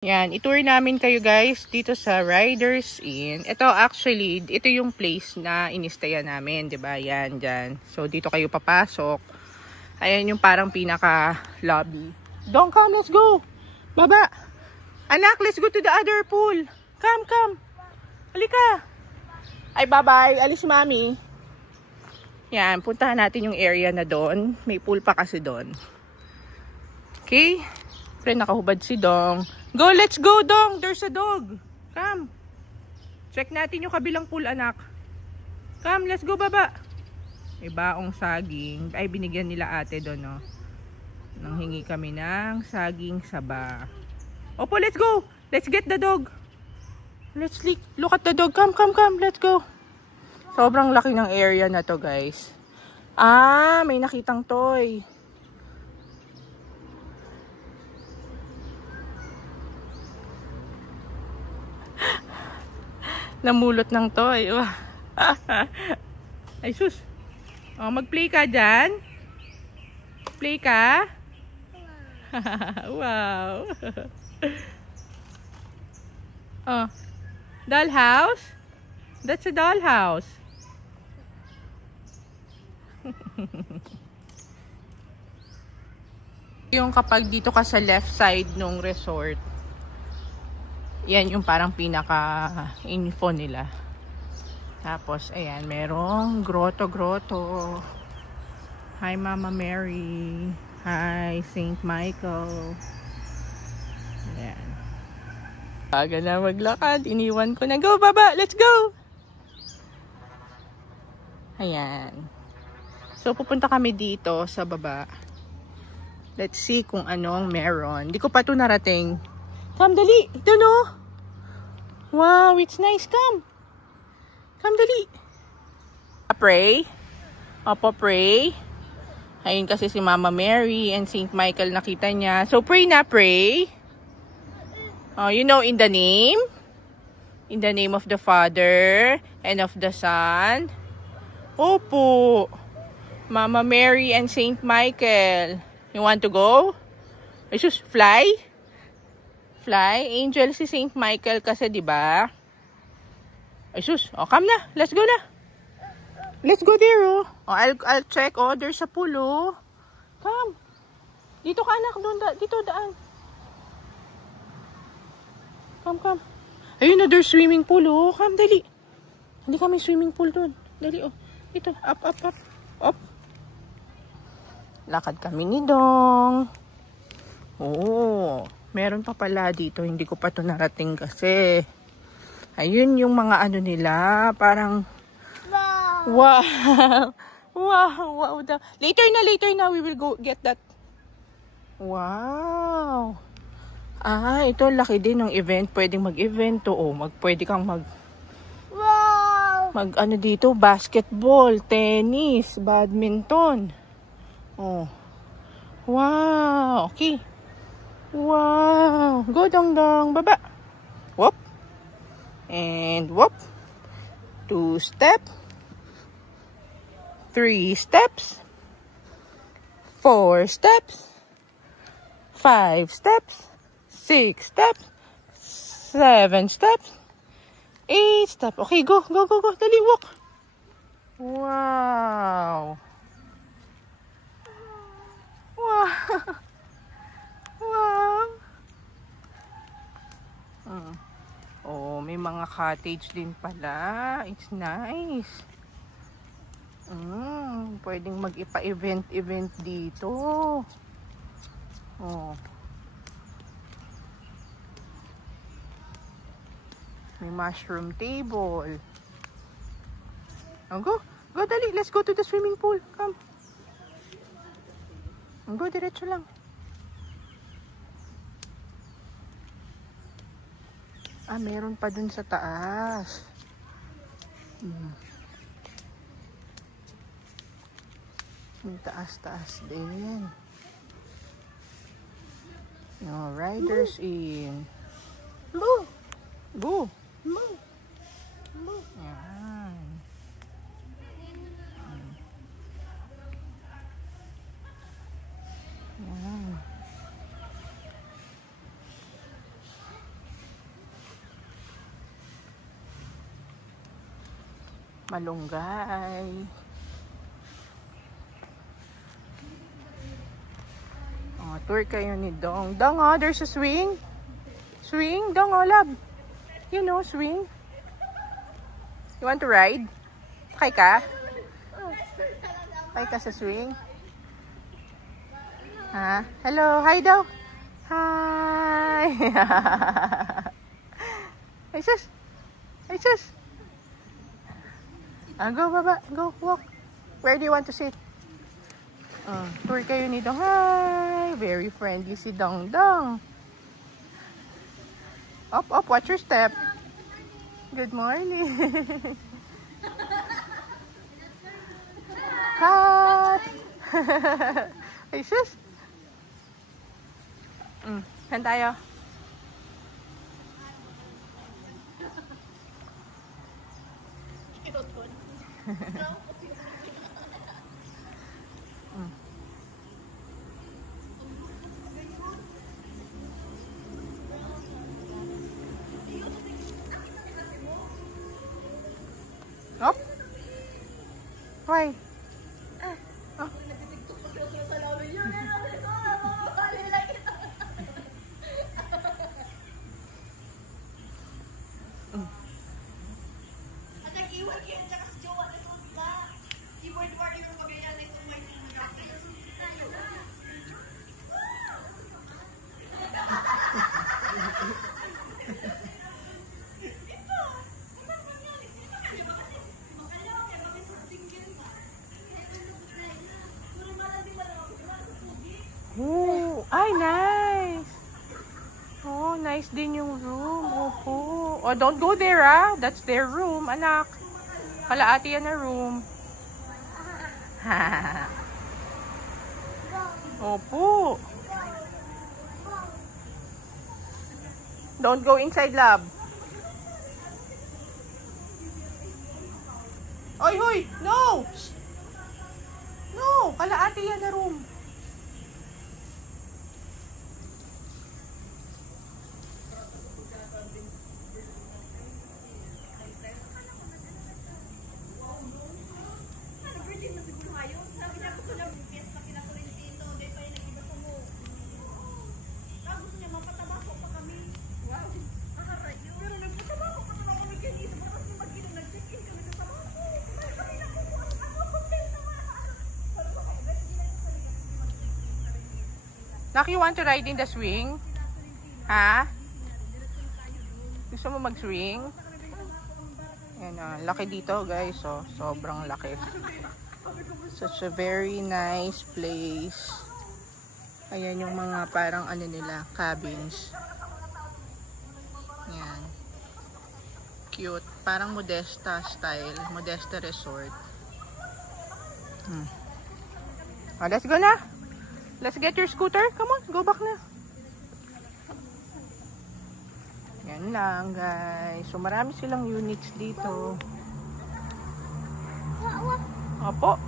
Yan, itour namin kayo guys dito sa Riders Inn. Ito actually, ito yung place na inistayan namin, 'di ba? Yan diyan. So dito kayo papasok. Ayan yung parang pinaka lobby. Don't come, let's go. Baba. Anak, let's go to the other pool. Come. Halika. Ay, bye-bye. Alis mami. Yan, puntahan natin yung area na doon. May pool pa kasi doon. Okay? Pre, nakahubad si Dong. Go, let's go, Dong. There's a dog. Come. Check natin yung kabilang pool, anak. Come, let's go, baba. May baong saging. Ay, binigyan nila ate doon, no? Nang hingi kami ng saging saba. Opo, let's go. Let's get the dog. Let's look at the dog. Come. Let's go. Sobrang laki ng area na to, guys. Ah, may nakitang toy. Namulot ng toy. Ay sus. Oh, mag-play ka dyan? Play ka? Wow. Oh. Dollhouse? That's a dollhouse. Yung kapag dito ka sa left side nung resort, yan yung parang pinaka-info nila. Tapos, ayan, merong grotto. Hi, Mama Mary. Hi, St. Michael. Ayan. Aga na maglakad. Iniwan ko na. Go, baba! Let's go! Ayan. So, pupunta kami dito sa baba. Let's see kung anong meron. Hindi ko pa ito narating. Come, dali. Ito, no? Wow, it's nice. Come. Come, dali. Pray. Opo, pray. Ayun kasi si Mama Mary and St. Michael nakita niya. So, pray na, pray. Oh, you know, in the name. In the name of the Father and of the Son. Opo. Mama Mary and St. Michael. You want to go? Jesus, fly? Fly? Angel si St. Michael kasi, di ba? Ay sus, oh, come na. Let's go na. Let's go there, oh. Oh, I'll check. Oh, there's a pool, oh. Come. Dito ka, anak. Doon, dito, daan. Come. Ayun na, there's swimming pool, oh. Come, dali. Hindi kami swimming pool doon. Dali, oh. Dito, up. Lakad kami ni Dong. Oh, meron pa pala dito. Hindi ko pa ito narating kasi. Ayun yung mga ano nila. Parang, wow. Later na. We will go get that. Wow. Ah, ito laki din ng event. Pwedeng mag-event to. Oh, pwede kang mag ano dito, basketball, tennis, badminton. Oh. Wow. Okay. Wow. Go dong. Baba. Whoop. And whoop. 2 step. 3 steps. 4 steps. 5 steps. 6 steps. 7 steps. 8 steps. Okay, go. Dali, walk. Wow. Oh, may mga cottage din pala. It's nice. Pwedeng mag-ipa-event dito. Oh. May mushroom table. Oh, go dali. Let's go to the swimming pool. Come. Go, diretso lang. Ah, meron pa dun sa taas. May taas din. No, Riders Inn. Go. Yan. Yan. Malunggay. Oh, tour kayo ni Dong. Dong, oh, there's a swing. Swing, Dong, oh, love. You know, swing. You want to ride? Sakay ka? Sakay ka sa swing? Ha? Hello, hi daw. Hi. Ay, sus. Ay, sus. Go, baba. Go, walk. Where do you want to sit? Tour kayo ni Dong. Hi. Very friendly si Dong Dong. Up, up. Watch your step. Good morning. Cut. Ay, sus. Saan tayo? Up? Why? Oh, ay, nice. Oh, nice din yung room. Opo. Oh, don't go there, ah. That's their room, anak. Kalaati yan na room. Opo. Don't go inside, lab. Oy, hoy! No! No! Kalaati yan na room. Nak, you want to ride in the swing? Ha? Gusto mo mag-swing? Ayan, laki dito guys. So, sobrang laki. Such a very nice place. Ayan yung mga parang ano nila, cabins. Ayan. Cute. Parang Modesta style. Modesta resort. Let's go na. Let's get your scooter. Come on, go back na. Yan lang, guys. So, marami silang units dito. Opo.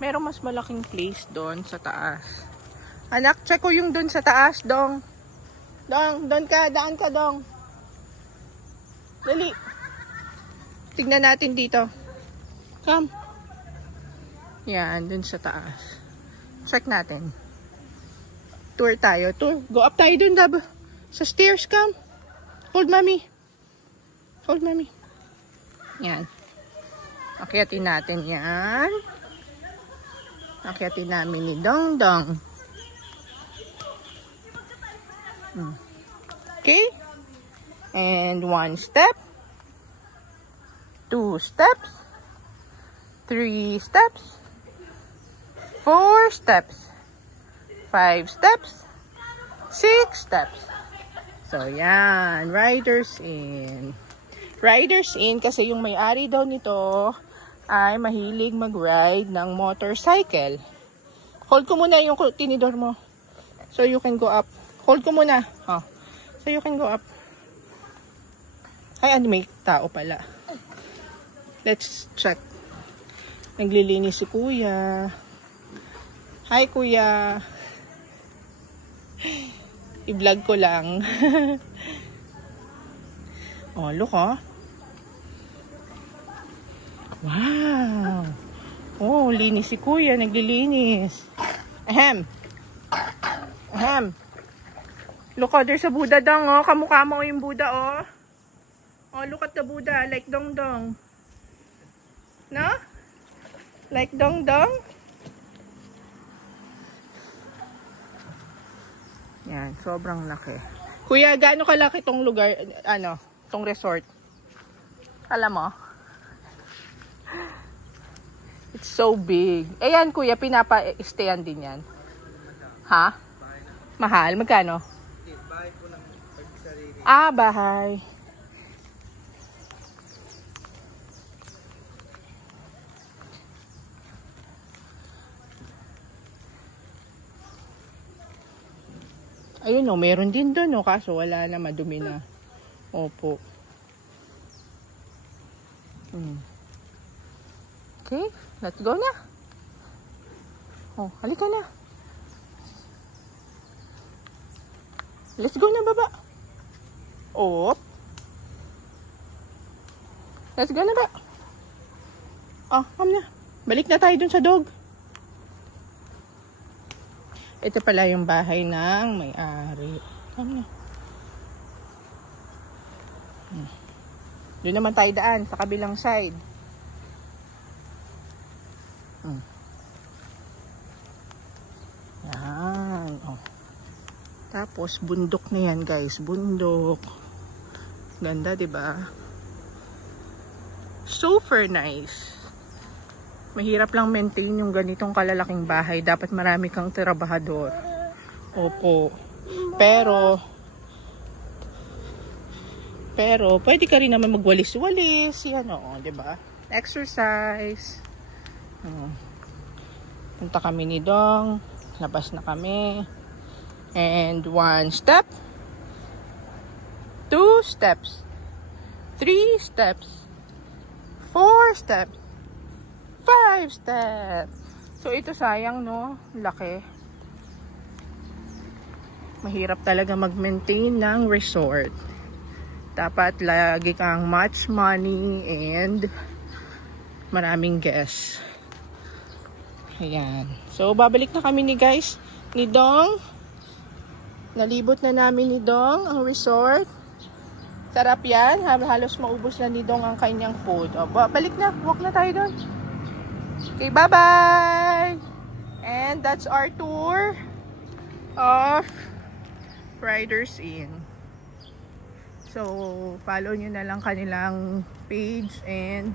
Merong mas malaking place doon sa taas. Anak, check ko yung doon sa taas, Dong. Dong, doon ka. Daan ka, Dong. Dali. Tignan natin dito. Come. Yan, dun sa taas. Check natin. Tour tayo. Tour. Go up tayo dun, Dab. Sa stairs, come. Hold, mommy. Hold, mommy. Yan. Akyatin natin yan. Akyatin namin ni Dong Dong. Okay. And 1 step. 2 steps, 3 steps, 4 steps, 5 steps, 6 steps. So, yan. Riders in. Riders in kasi yung may-ari daw nito ay mahilig mag-ride ng motorcycle. Hold ko muna yung tinidor mo. So, you can go up. Hold ko muna. Oh. So, you can go up. Ay, ano, may tao pala. Let's check. Naglilinis si Kuya. Hi, Kuya. I-vlog ko lang. Oh, look oh. Wow. Oh, linis si kuya. Naglilinis. Ahem. Ahem. Look oh, there's a Buddha dong oh. Kamukha mo yung Buddha oh. Oh, look at the Buddha. Like dong dong. No? Like dong dong. Yan, sobrang laki. Kuya, gaano kalaki tong lugar, tong resort? Alam mo? It's so big. Ayan, kuya, pinapa-stayan din yan. Ha? Mahal? Magkano? Bahay po ng pag-sarili. Ah, bahay. Ayun o, meron din doon o, kaso wala na, madumi na. Opo. Okay, let's go na. Oh, halika na. Let's go na, baba. Op. Let's go na ba? Oh, come na. Balik na tayo dun sa dog. Ito pala yung bahay ng may-ari. Come na. Doon naman tayo daan sa kabilang side. Yan. Oh. Tapos bundok na yan, guys. Bundok. Ganda, 'di ba? Super nice. Mahirap lang maintain yung ganitong kalalaking bahay. Dapat marami kang trabahador. Opo. Pero pwede ka rin naman magwalis-walis. Yan o, diba? Exercise. Punta kami ni Dong. Labas na kami. And 1 step. 2 steps. 3 steps. 4 steps. 5 steps. So, ito sayang, no? Laki. Mahirap talaga mag-maintain ng resort. Dapat lagi kang much money and maraming guests. Ayan. So, babalik na kami ni Dong. Nalibot na namin ni Dong ang resort. Sarap yan. Halos maubos na ni Dong ang kanyang food. O, balik na. Walk na tayo doon. Okay, bye-bye! And that's our tour of Riders Inn. So, follow nyo na lang kanilang page and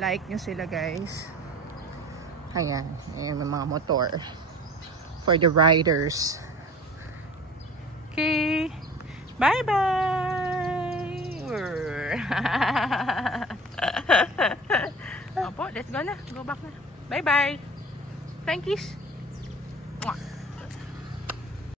like nyo sila, guys. Ayan, ayan may mga motor for the riders. Okay, bye-bye! Opo, let's go na. Go back na. Bye-bye. Thank you.